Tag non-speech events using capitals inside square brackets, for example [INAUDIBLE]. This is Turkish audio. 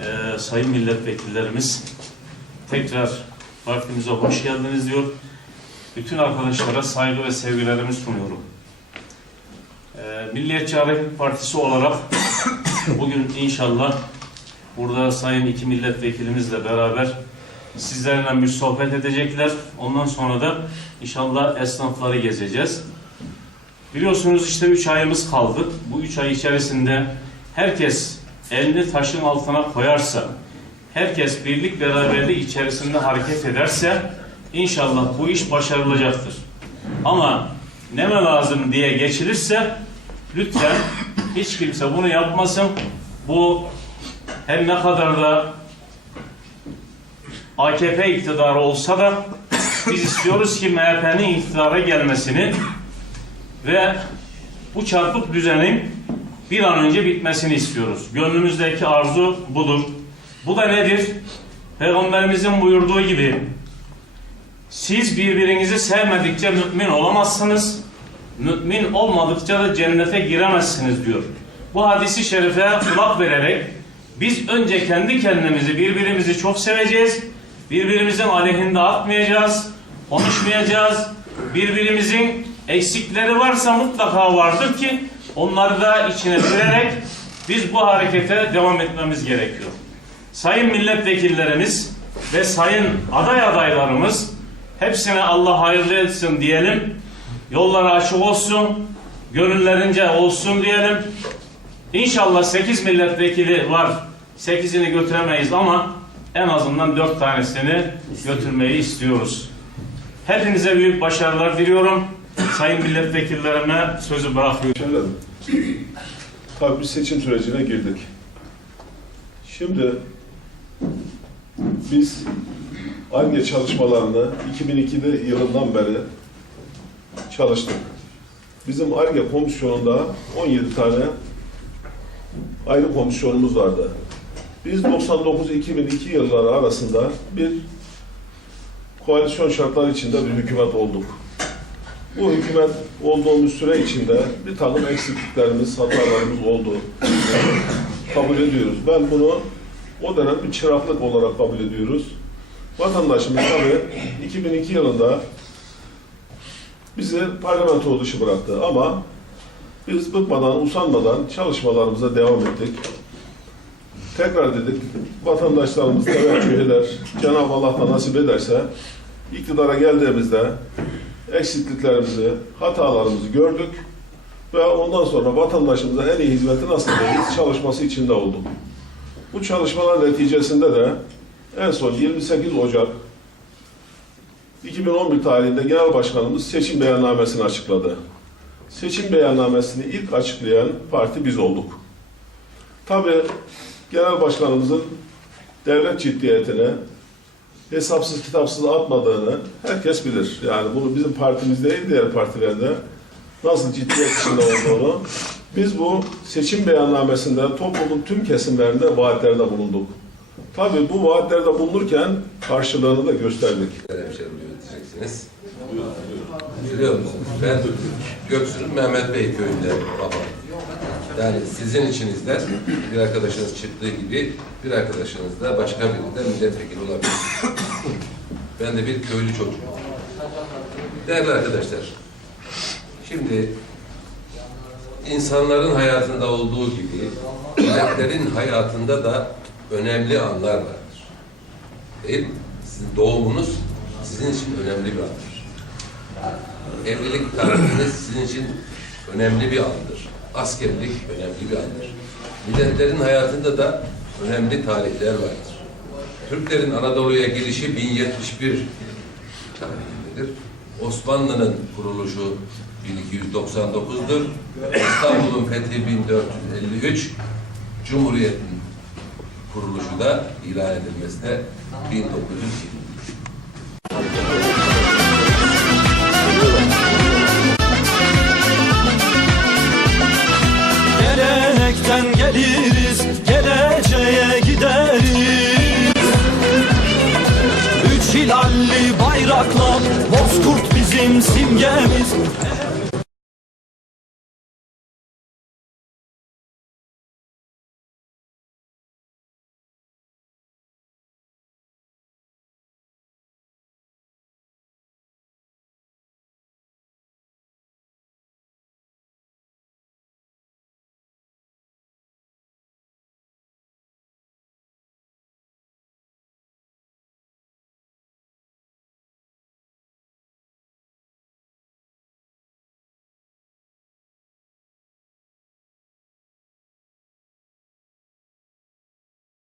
Ee, sayın milletvekillerimiz tekrar partimize hoş geldiniz diyor. Bütün arkadaşlara saygı ve sevgilerimi sunuyorum. Ee, Milliyetçi Hareket Partisi olarak [COUGHS] bugün inşallah burada sayın iki milletvekilimizle beraber sizlerle bir sohbet edecekler. Ondan sonra da inşallah esnafları gezeceğiz. Biliyorsunuz işte 3 ayımız kaldı. Bu 3 ay içerisinde herkes elini taşın altına koyarsa, herkes birlik beraberlik içerisinde hareket ederse inşallah bu iş başarılacaktır. Ama neme lazım diye geçilirse lütfen hiç kimse bunu yapmasın. Bu her ne kadar da AKP iktidarı olsa da biz istiyoruz ki MHP'nin iktidara gelmesini ve bu çarpık düzenin bir an önce bitmesini istiyoruz. Gönlümüzdeki arzu budur. Bu da nedir? Peygamberimizin buyurduğu gibi siz birbirinizi sevmedikçe mümin olamazsınız. Mümin olmadıkça da cennete giremezsiniz diyor. Bu hadisi şerife kulak vererek biz önce kendi kendimizi birbirimizi çok seveceğiz. Birbirimizin aleyhinde atmayacağız. Konuşmayacağız. Birbirimizin eksikleri varsa mutlaka vardır ki onları da içine sürerek biz bu harekete devam etmemiz gerekiyor. Sayın milletvekillerimiz ve sayın aday adaylarımız hepsine Allah hayırlı etsin diyelim. Yolları açık olsun, gönüllerince olsun diyelim. İnşallah 8 milletvekili var. 8'ini götüremeyiz ama en azından 4 tanesini götürmeyi istiyoruz. Hepinize büyük başarılar diliyorum. Sayın milletvekillerime sözü bırakıyorum. Tabii bir seçim sürecine girdik. Şimdi biz ARGE çalışmalarını 2002'de yılından beri çalıştık. Bizim ARGE komisyonunda 17 tane ayrı komisyonumuz vardı. Biz 99-2002 yılları arasında bir koalisyon şartları içinde bir hükümet olduk. Bu hükümet olduğumuz süre içinde bir takım eksikliklerimiz, hatalarımız oldu. kabul ediyoruz. Ben bunu o dönem bir çıraklık olarak kabul ediyoruz. Vatandaşımız tabii 2002 yılında bizi parlamento dışı bıraktı ama biz bıkmadan, usanmadan çalışmalarımıza devam ettik. Tekrar dedik, vatandaşlarımız teveccüh eder, Cenab-ı Allah da nasip ederse iktidara geldiğimizde eksikliklerimizi, hatalarımızı gördük ve ondan sonra vatandaşımıza en iyi hizmeti nasıl veririz çalışması içinde olduk. Bu çalışmalar neticesinde de en son 28 Ocak 2011 tarihinde Genel Başkanımız seçim beyannamesini açıkladı. Seçim beyannamesini ilk açıklayan parti biz olduk. Tabii Genel Başkanımızın devlet ciddiyetine, hesapsız kitapsız atmadığını herkes bilir. Yani bunu bizim partimiz değil diğer partilerde nasıl ciddiyet içinde olduğunu biz bu seçim beyannamesinde toplumun tüm kesimlerinde vaatlerde bulunduk. Tabii bu vaatlerde bulunurken karşılığını da gösterdik. hemşerim diyeceksiniz. Biliyor musunuz? Ben Göksu'nun Mehmet Bey köyünde babam. Yani sizin içinizden bir arkadaşınız çıktığı gibi bir arkadaşınız da başka biri de milletvekili olabilir. Ben de bir köylü çocuğum. Değerli arkadaşlar, şimdi insanların hayatında olduğu gibi milletlerin hayatında da önemli anlar vardır. Değil mi? Sizin doğumunuz sizin için önemli bir andır. Evlilik tarihiniz sizin için önemli bir andır. Askerlik önemli bir andır. Milletlerin hayatında da önemli tarihler vardır. Türklerin Anadolu'ya girişi 1071 tarihindedir. Osmanlı'nın kuruluşu 1299'dur. İstanbul'un fethi 1453. Cumhuriyet'in kuruluşu da ilan edilmesi de 1923. Gelecekten geliriz, geleceğe gideriz Üç hilalli bayrakla, bozkurt bizim simgemiz